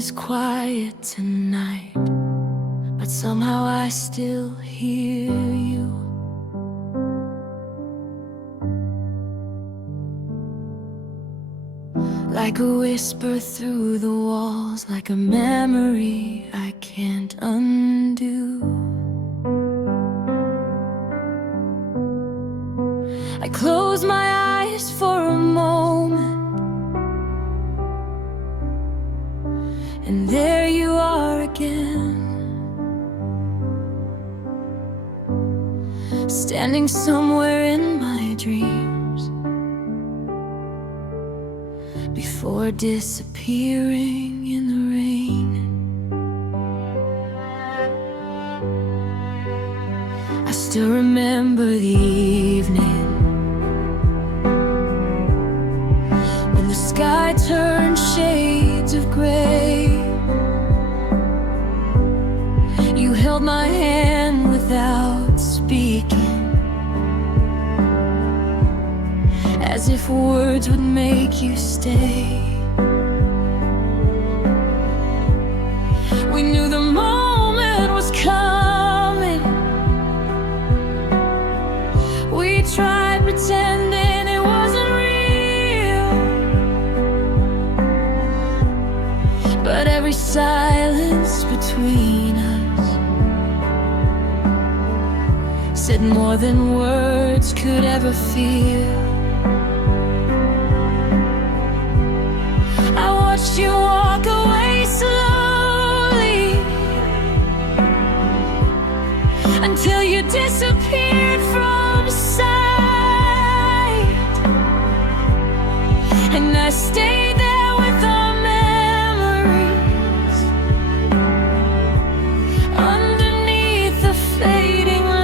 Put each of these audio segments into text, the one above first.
is quiet tonight, but somehow I still hear you. Like a whisper through the walls, like a memory I can't undo. I close my eyes for a moment, and there you are again, standing somewhere in my dreams, before disappearing in the rain. I still remember the evening when the sky turned shades of gray. You held my hand without speaking, as if words would make you stay. We knew the moment was coming. We tried pretending it wasn't real, but every silence between us said more than words could ever feel. I watched you walk away slowly until you disappeared from sight, and I stayed there with our memories underneath the fading light.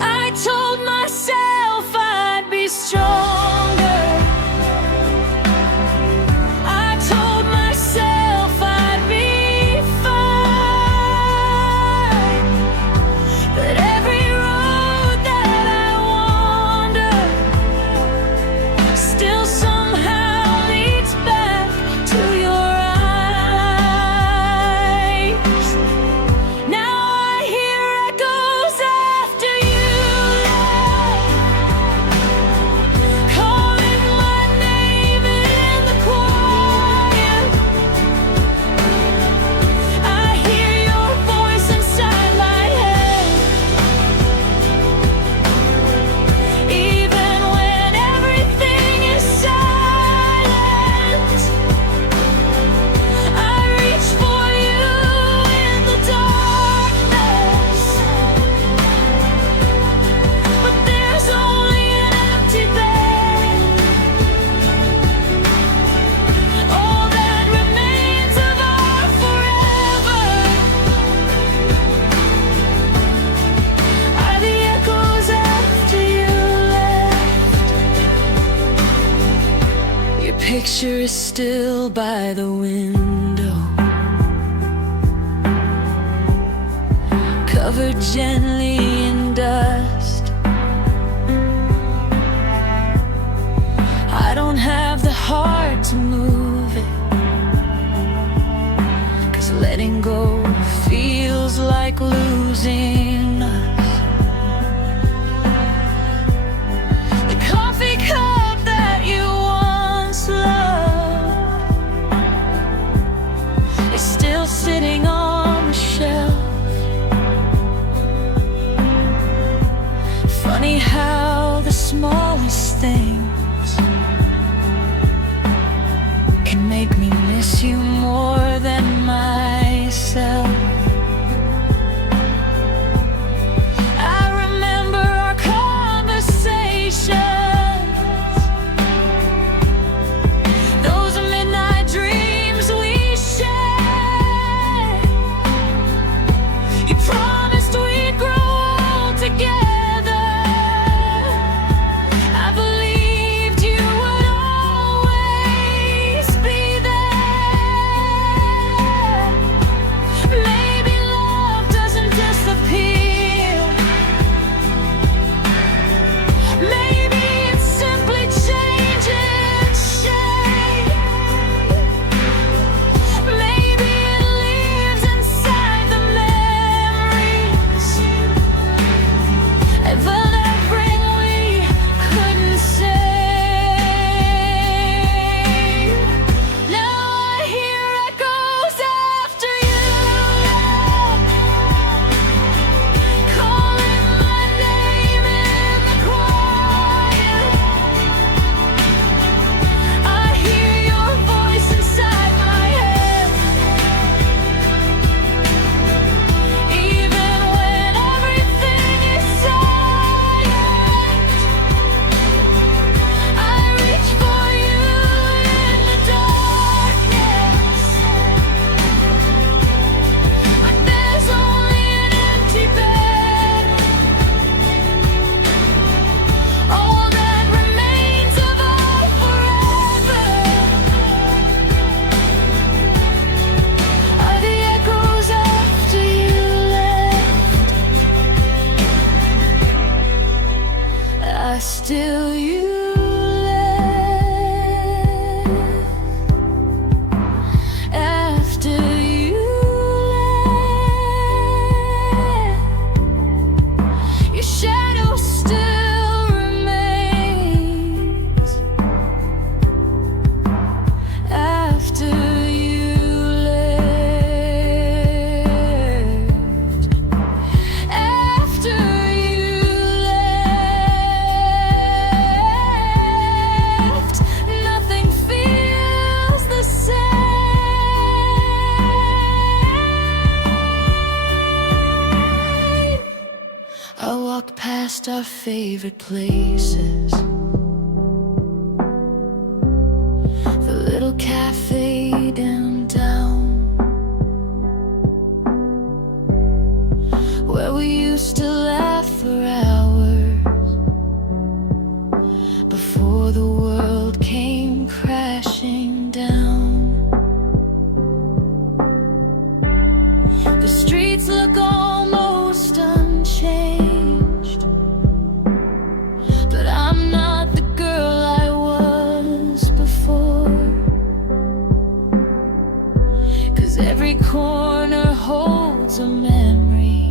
I told myself I'd be stronger. I told myself I'd be fine, but every road that I wander still somehow leads back to your eyes. Now I hear echoes after you left, calling my name in the quiet. I hear your voice inside my head, even when everything is silent. I reach for you in the darkness, but there's only an empty bed. All that remains of our forever are the echoes after you left. Your picture is still by the window, covered gently in dust. I don't have the heart to move it, 'cause letting go feels like losing us. The coffee cup that you once loved is still sitting on the shelf. Funny how the smallest things can make me miss you more than myself. I remember our conversations, those midnight dreams we shared. You promised we'd grow old together. I believed you would always be there. our favorite places. The little cafe downtown, where we used to laugh for hours before the world came crashing down. The streets look almost unchanged, but I'm not the girl I was before. 'Cause every corner holds a memory,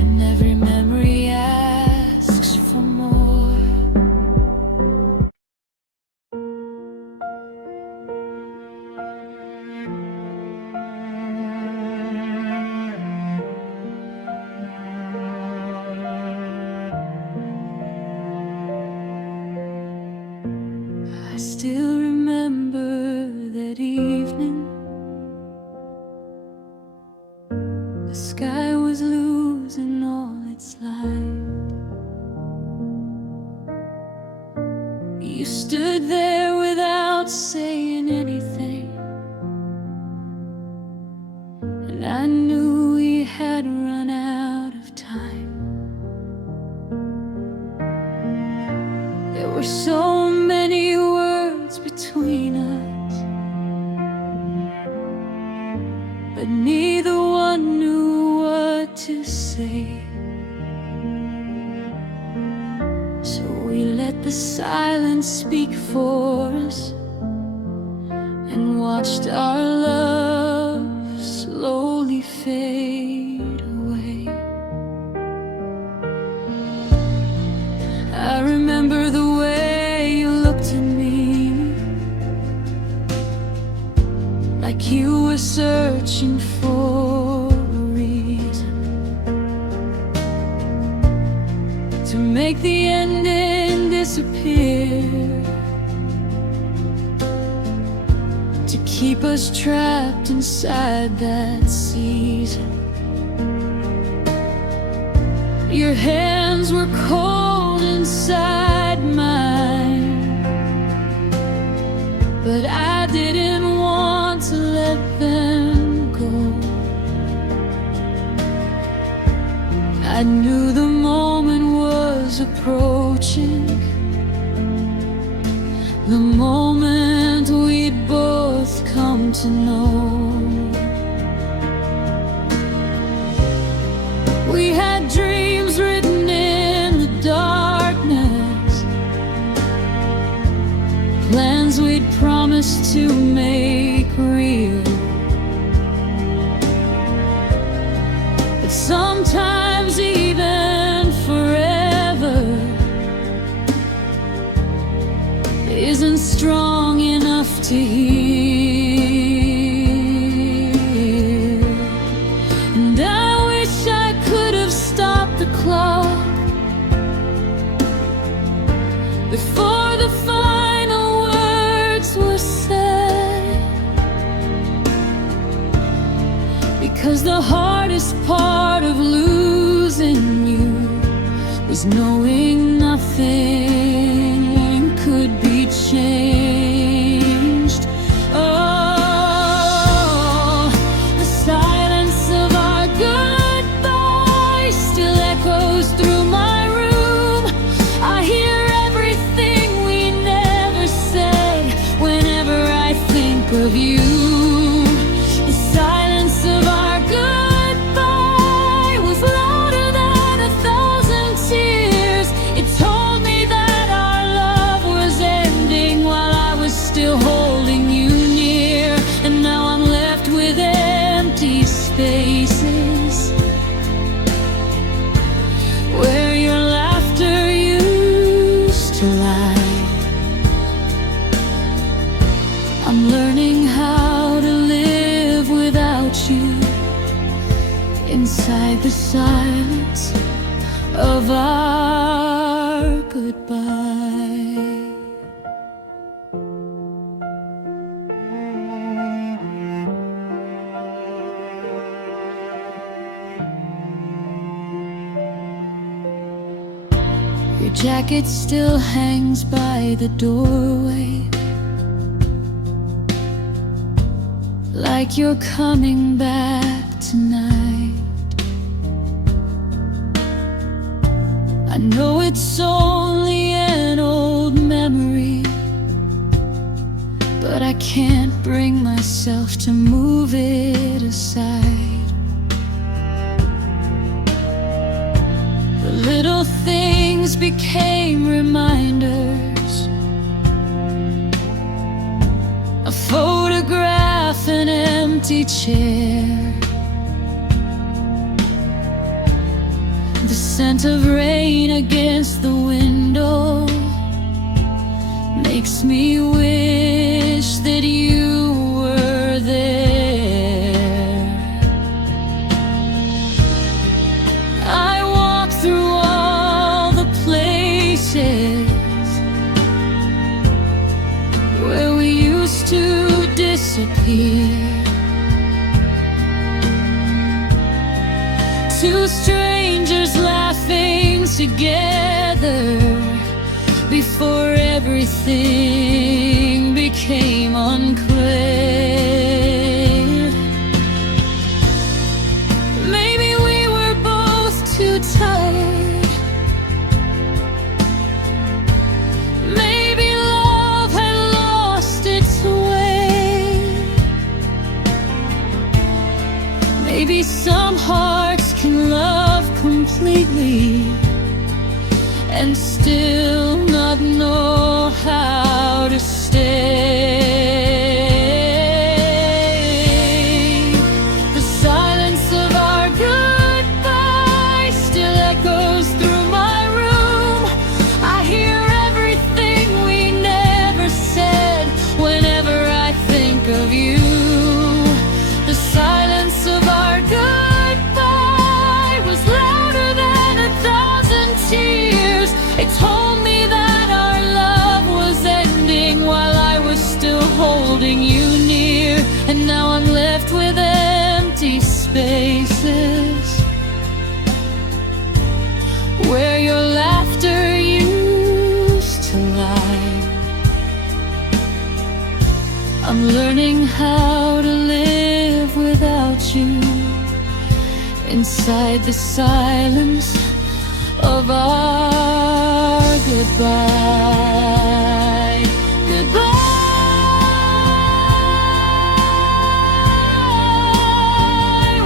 and every memory asks for more. I still remember that evening. The sky was losing all its light. You stood there without saying anything, and I knew we had run out of time. There were so many words between us, but neither one knew what to say. So we let the silence speak for us, and watched our love slowly fade away. I remember the way you looked at me, like you were searching for a reason to make the ending disappear, to keep us trapped inside that season. Your hands were cold inside mine, but I didn't want to let them go. I knew the moment was approaching, the moment we'd both come to know. We had dreams written in the darkness, plans we'd promised to make real. But sometimes even forever isn't strong enough to heal. And I wish I could have stopped the clock before the final words were said, because the hardest part of losing you was knowing nothing could be changed. Oh, the silence of our goodbye still echoes through my room. I hear everything we never said whenever I think of you. The silence of our goodbye was louder than 1,000 tears. It told me that our love was ending while I was still holding you near. And now I'm left with empty spaces where your laughter used to lie. I'm learning how jacket still hangs by the doorway, like you're coming back tonight. I know it's only an old memory, but I can't bring myself to move it aside. The little things became reminders, a photograph, an empty chair, the scent of rain against the window makes me wish that you were there. I walk through all the places where we used to disappear. Two strangers laughing together before everything became unclear. Maybe we were both too tired. Maybe love had lost its way. Maybe some hearts can love completely and still not know how to stay. The silence of our goodbye still echoes through my room. I hear everything we never said whenever I think of you. The silence of our goodbye was louder than 1,000 tears. It told me that our love was ending while I was still holding you near. And now I'm left with empty spaces where your laughter used to lie. I'm learning how to live without you inside the silence of our goodbye. Goodbye,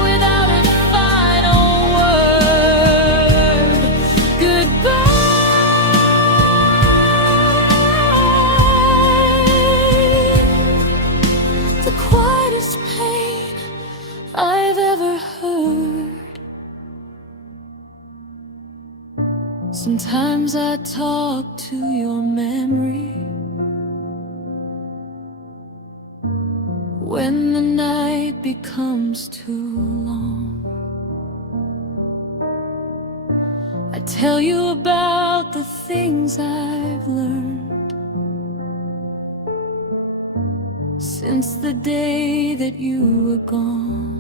without a final word. Goodbye, the quietest pain I've ever heard. Sometimes I talk to your memory when the night becomes too long. I tell you about the things I've learned since the day that you were gone.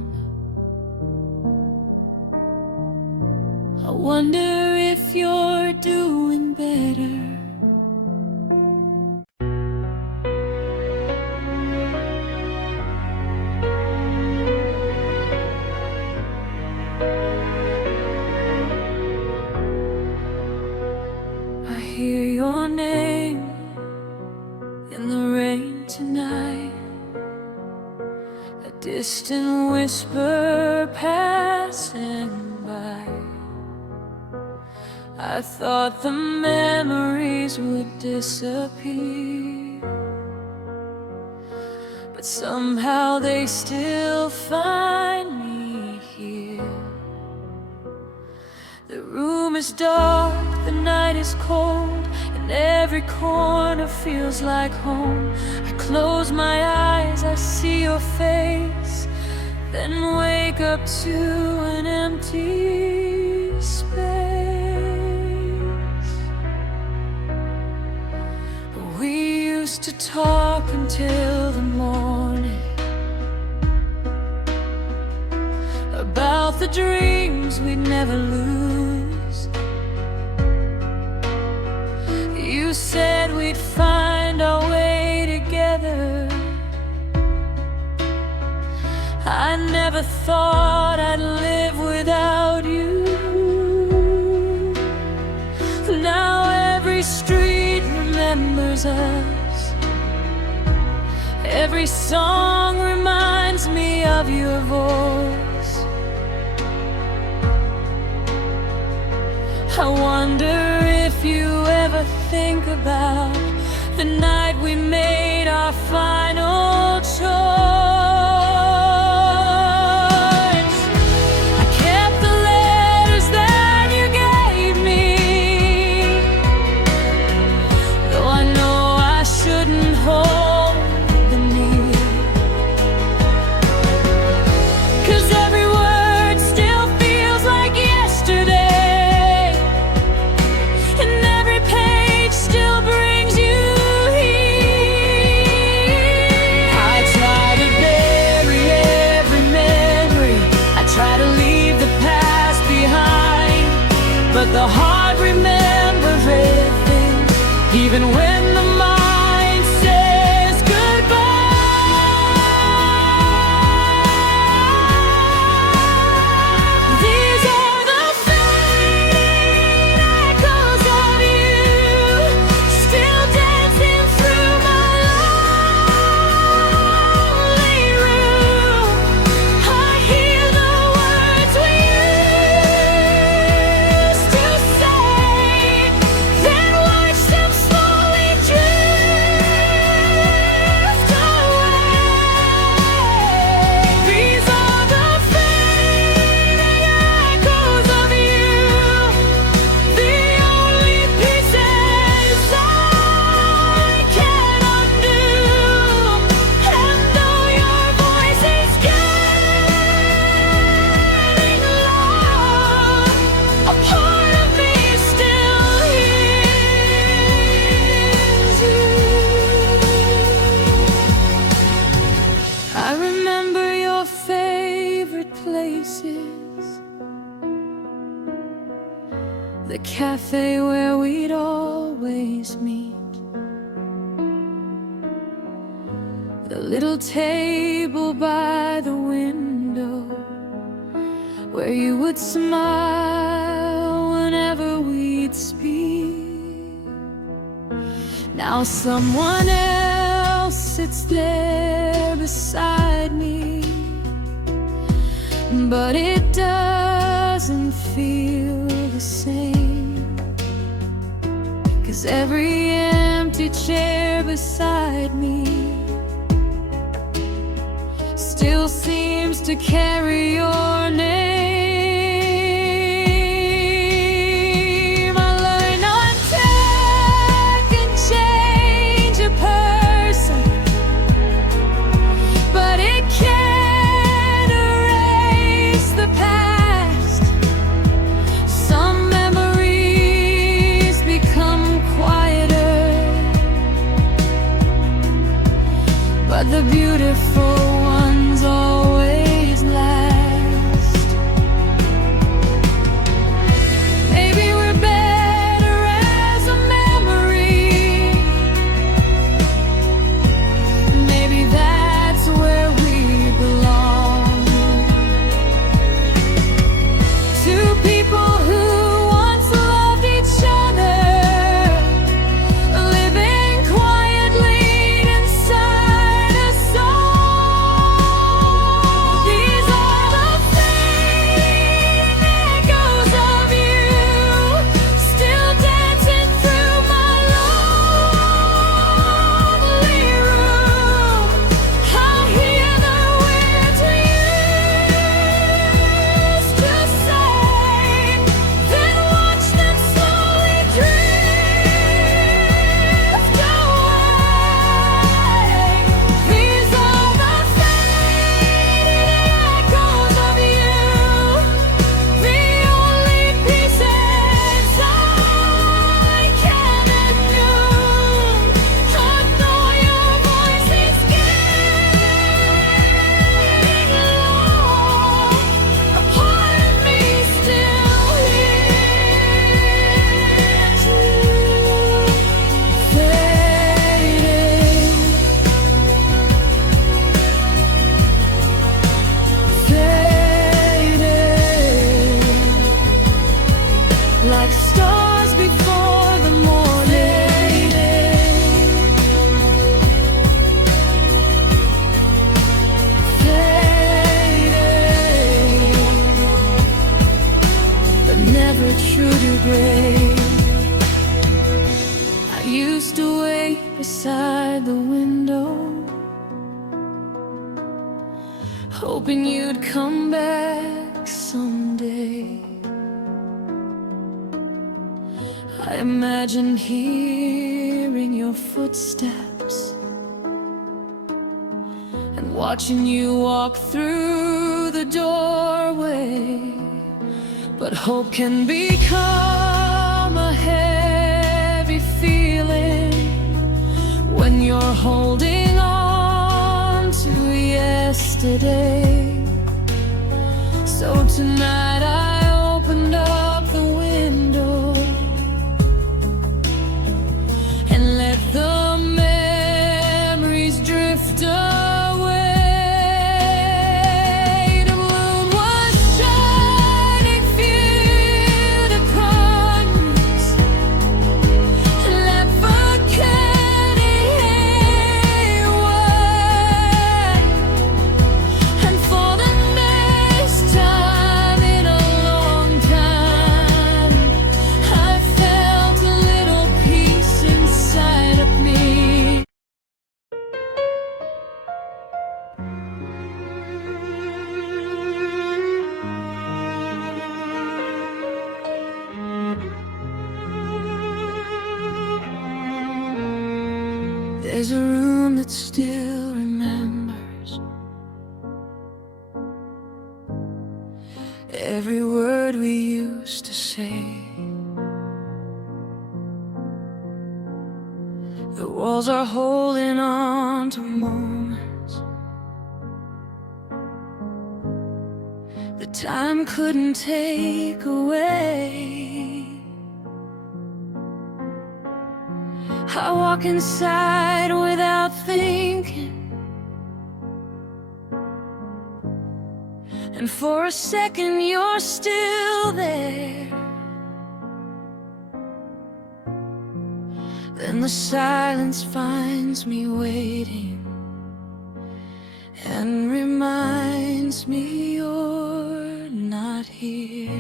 I wonder if you're doing better. I hear your name in the rain tonight, a distant whisper passing by. I thought the memories would disappear, but somehow they still find me here. The room is dark, the night is cold, and every corner feels like home. I close my eyes, I see your face, then wake up to an empty space. We used to talk until the morning about the dreams we'd never lose. said we'd find our way together. I never thought I'd live without you. Now every street remembers us. Every song reminds me of your voice. I wonder if you ever think about the night we made our final choice. I kept the letters that you gave me, though I know I shouldn't hold them near, 'cause every word still feels like yesterday, and every page still brings you here. I try to bury every memory, I try to leave the past behind, but the heart remembers everything, even when the mind says goodbye. These are the fading echoes of you, still dancing through my lonely room. I hear the words we used to say, then watch them slowly drift away. These are the fading echoes of you, the only pieces I can undo. And though your voice is getting low, a part of me still hears you. I remember your favorite places, the cafe where we'd always meet, the little table by the window where you would smile whenever we'd speak. Now someone else sits there beside me, but it doesn't feel the same, 'cause every empty chair beside me still seems to carry your name. I learned on tech can change a person, but it can't erase the past. Some memories become quieter, but the beautiful ones always last. Maybe we're better as a memory. Maybe that's where we belong. Two people who once loved each other, living quietly inside a song. outside the window, hoping you'd come back someday. I imagine hearing your footsteps and watching you walk through the doorway. But hope can become a heavy feeling when you're holding on to yesterday. So tonight I opened up the window and let the memories drift away. The moon was shining through the curtains, left forgetting away. And for the next time in a long time, I felt a little peace inside of me. There's a room that still remembers every word we used to say. The walls are holding on to moments the time couldn't take away. I walk inside without thinking, and for a second you're still there. Then the silence finds me waiting and reminds me you're not here.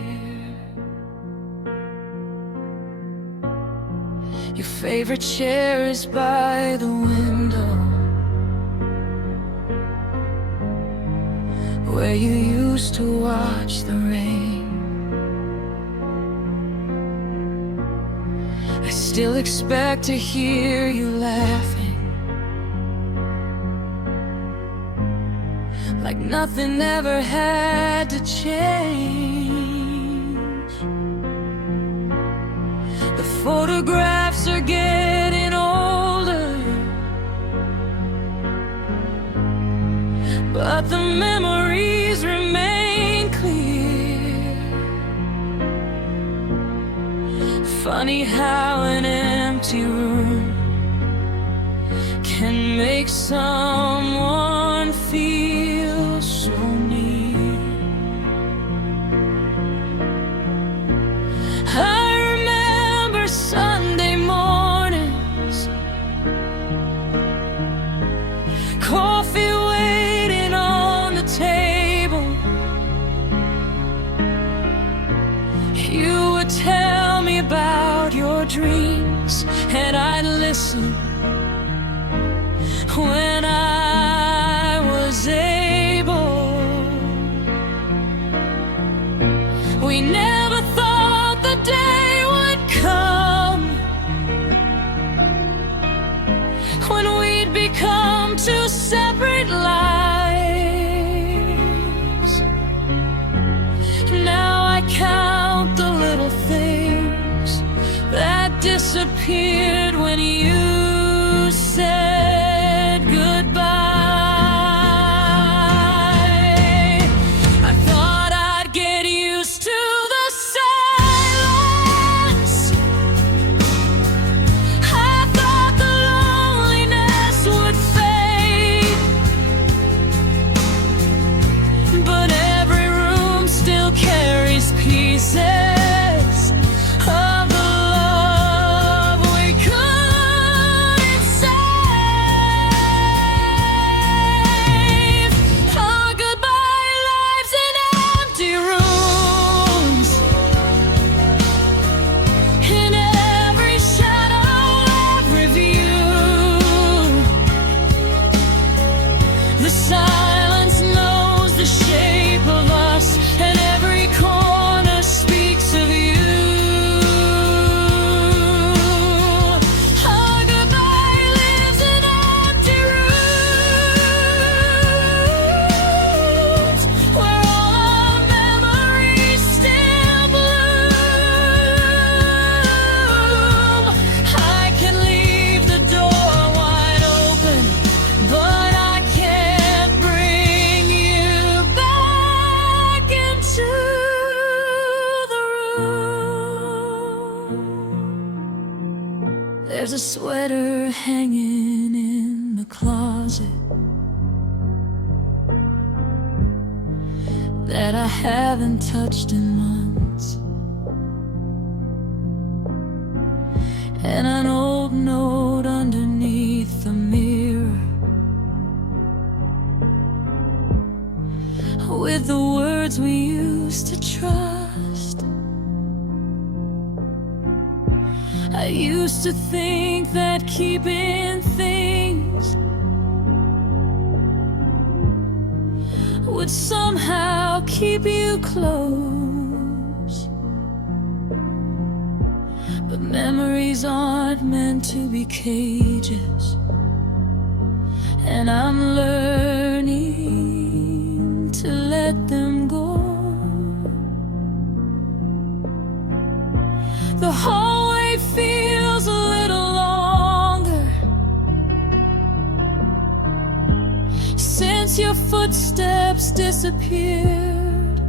Your favorite chair is by the window, where you used to watch the rain. I still expect to hear you laughing, like nothing ever had to change. The photographs are getting older, but the memories remain clear. Funny how an empty room can make someone feel so near. I remember Sunday mornings, coffee waiting on the table. You would tell me about your dreams, and I'd listen when I was able. We never thought the day would come when we'd become two separate lives. Now I count the little things that disappeared when you said goodbye. I thought I'd get used to the silence. I thought the loneliness would fade, but every room still carries pieces of the love we could The silence knows the shape of us, and every corner speaks of you. Our goodbye lives in empty rooms, where all our memories still bloom. I can leave the door wide open, but I can't bring you back into the room. There's a sweater hanging in the closet that I haven't touched in months, and an old note underneath the mirror with the words we used to trust. I used to think that keeping things would somehow keep you close, but memories aren't meant to be cages, and I'm learning to let them go. The hallway feels a little longer since your footsteps disappeared.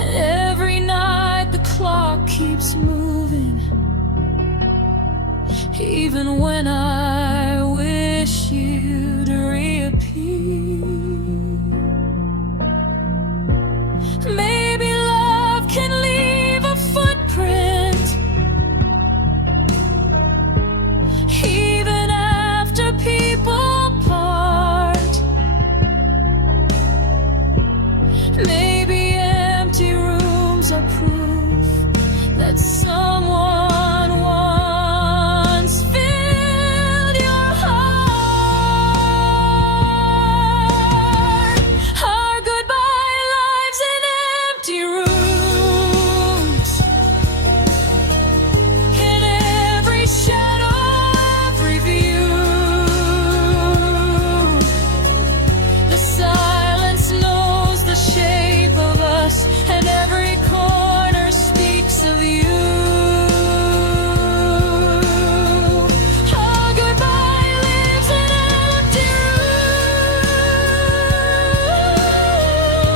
And every night the clock keeps moving, even when I wish you'd reappear. Maybe love can leave a footprint, even after people part. Maybe empty rooms are proof that someone once filled your heart. Our goodbye lives in empty rooms, in every shadow, every view. The silence knows the shape of us, and every corner speaks of you. Our goodbye lives in empty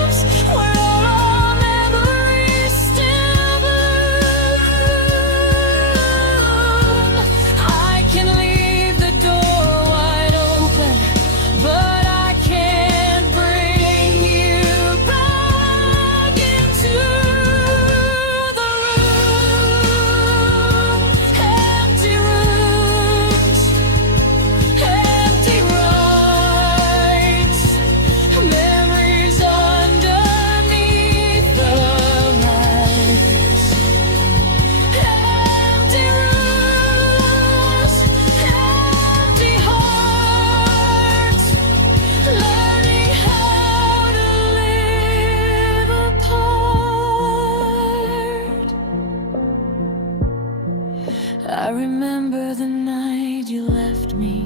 rooms, where all our memories still bloom. I can leave the door wide open, but I can't bring you back into the room. Empty rooms, empty rights, memories underneath the lights. Empty rooms, empty hearts, learning how to live apart. I remember the night you left me.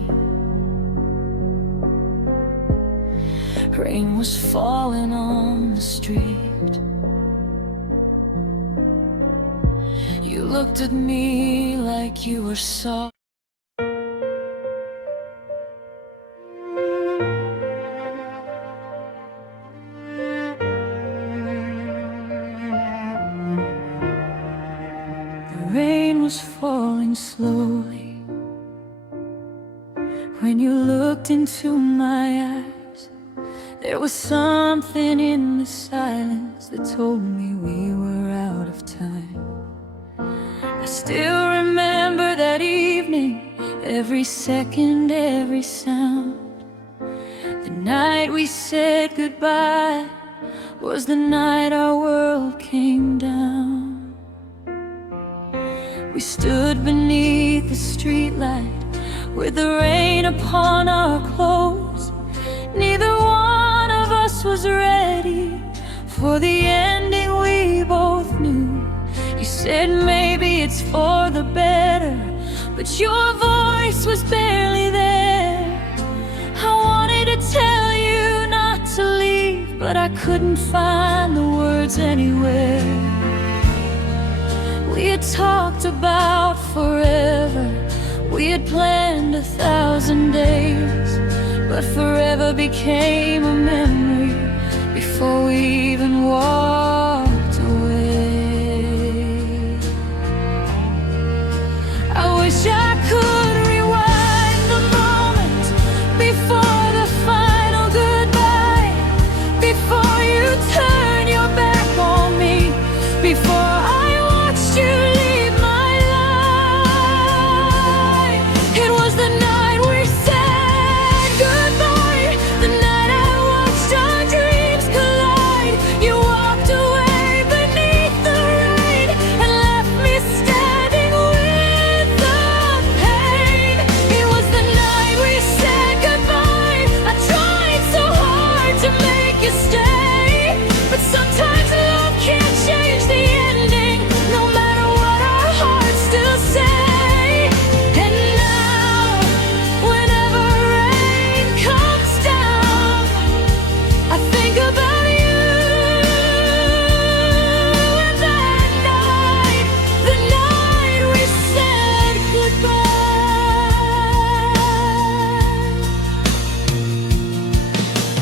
Rain was falling on the street. You looked at me like you were sorry. The rain was falling slowly when you looked into my eyes. There was something in the silence that told me we were out of time. I still remember that evening, every second, every sound. The night we said goodbye was the night our world came down. We stood beneath the streetlight with the rain stain upon our clothes. Neither one of us was ready for the ending we both knew. You said maybe it's for the better, but your voice was barely there. I wanted to tell you not to leave, but I couldn't find the words anywhere. We had talked about forever, we had planned 1,000 days, but forever became a memory before we even walked away. I wish I could rewind the moment before the final goodbye, before you turn your back on me, before I watched you leave my life. It was the night we said goodbye, the night I watched our dreams collide. You walked away beneath the rain and left me standing with the pain. It was the night we said goodbye. I tried so hard to make you stay, but sometimes love can't change the ending, no matter what our hearts still say. And now, whenever rain comes down, I think about you and that night, the night we said goodbye.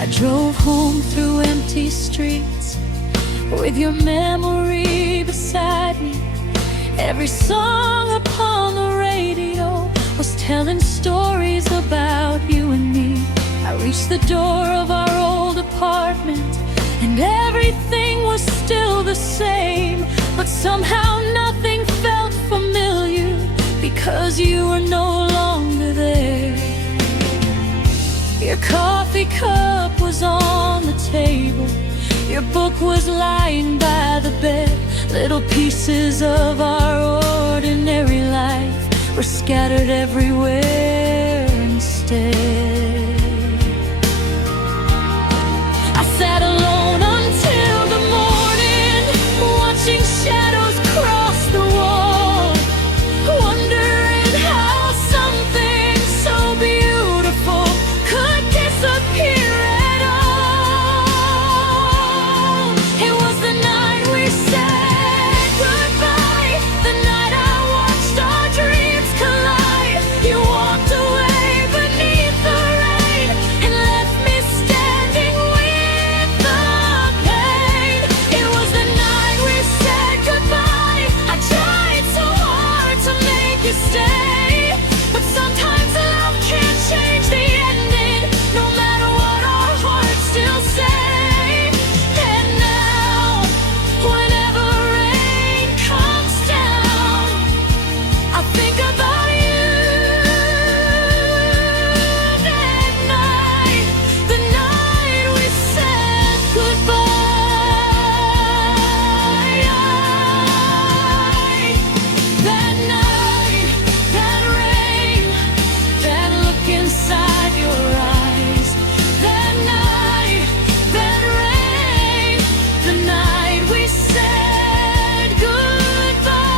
I drove home through empty streets with your memory beside me. Every song upon the radio was telling stories about you and me. I reached the door of our old apartment and everything was still the same, but somehow nothing felt familiar because you were no longer there. Your coffee cup was on the table, your book was lying by the bed. Little pieces of our ordinary life were scattered everywhere instead. I sat alone until the morning, watching shadows cross the wall, wondering how something so beautiful could disappear at all. It was the night we said goodbye, the night I watched our dreams collide. You walked away beneath the rain and left me standing with the pain. It was the night we said goodbye. I tried so hard to make you stay, but sometimes love can't change the ending, no matter what our hearts still say. And now, whenever rain comes down, I think about you that night, the night we said goodbye. That night, that rain, that look inside your eyes. That night, that rain, the night we said goodbye.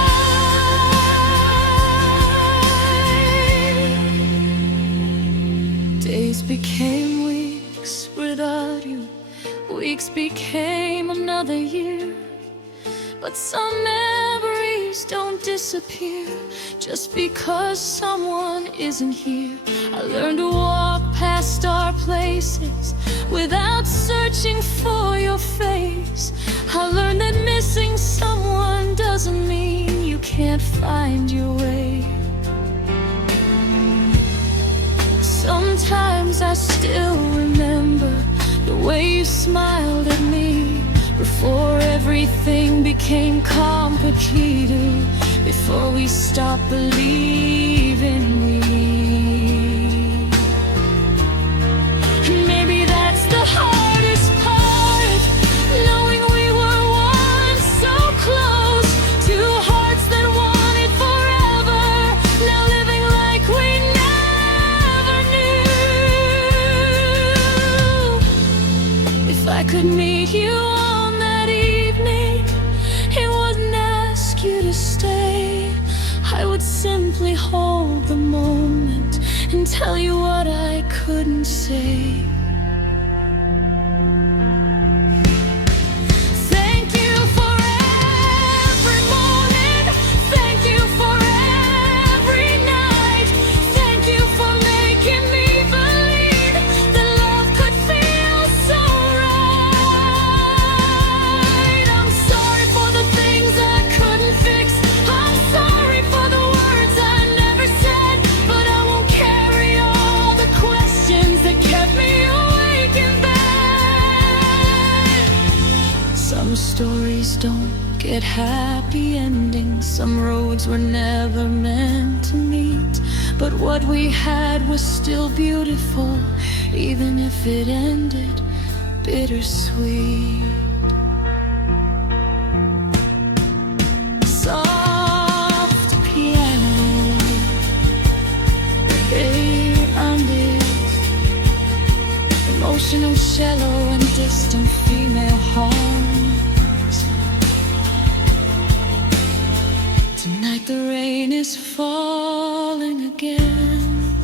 Days became weeks without you, weeks became another year. But some memories don't disappear just because someone isn't here. I learned to walk past our places without searching for your face. I learned that missing someone doesn't mean you can't find your way. Sometimes I still remember the way you smiled at me before everything became complicated, before we stopped believing me. Maybe that's the hardest part, knowing we were once so close, two hearts that wanted forever, now living like we never tell you what I couldn't say. Thank you for every morning. Thank you for every night. Thank you for making me believe that love could feel so right. I'm sorry for the things I couldn't fix. I'm sorry for the words I never said, but I won't carry all the questions that kept me awake in bed. Some stories don't get happy endings. Some roads were never meant to meet, but what we had was still beautiful, even if it ended bittersweet. Soft piano, bare undies, emotional cello and distant female horns. Tonight the rain is falling again,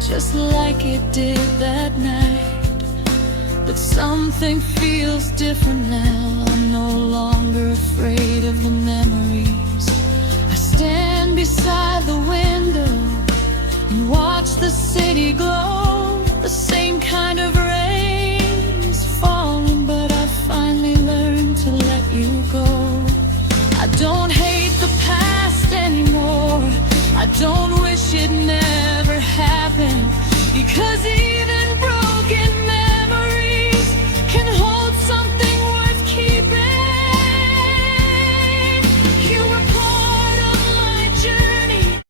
just like it did that night. But something feels different now. I'm no longer afraid of the memories. I stand beside the window and watch the city glow, the same kind of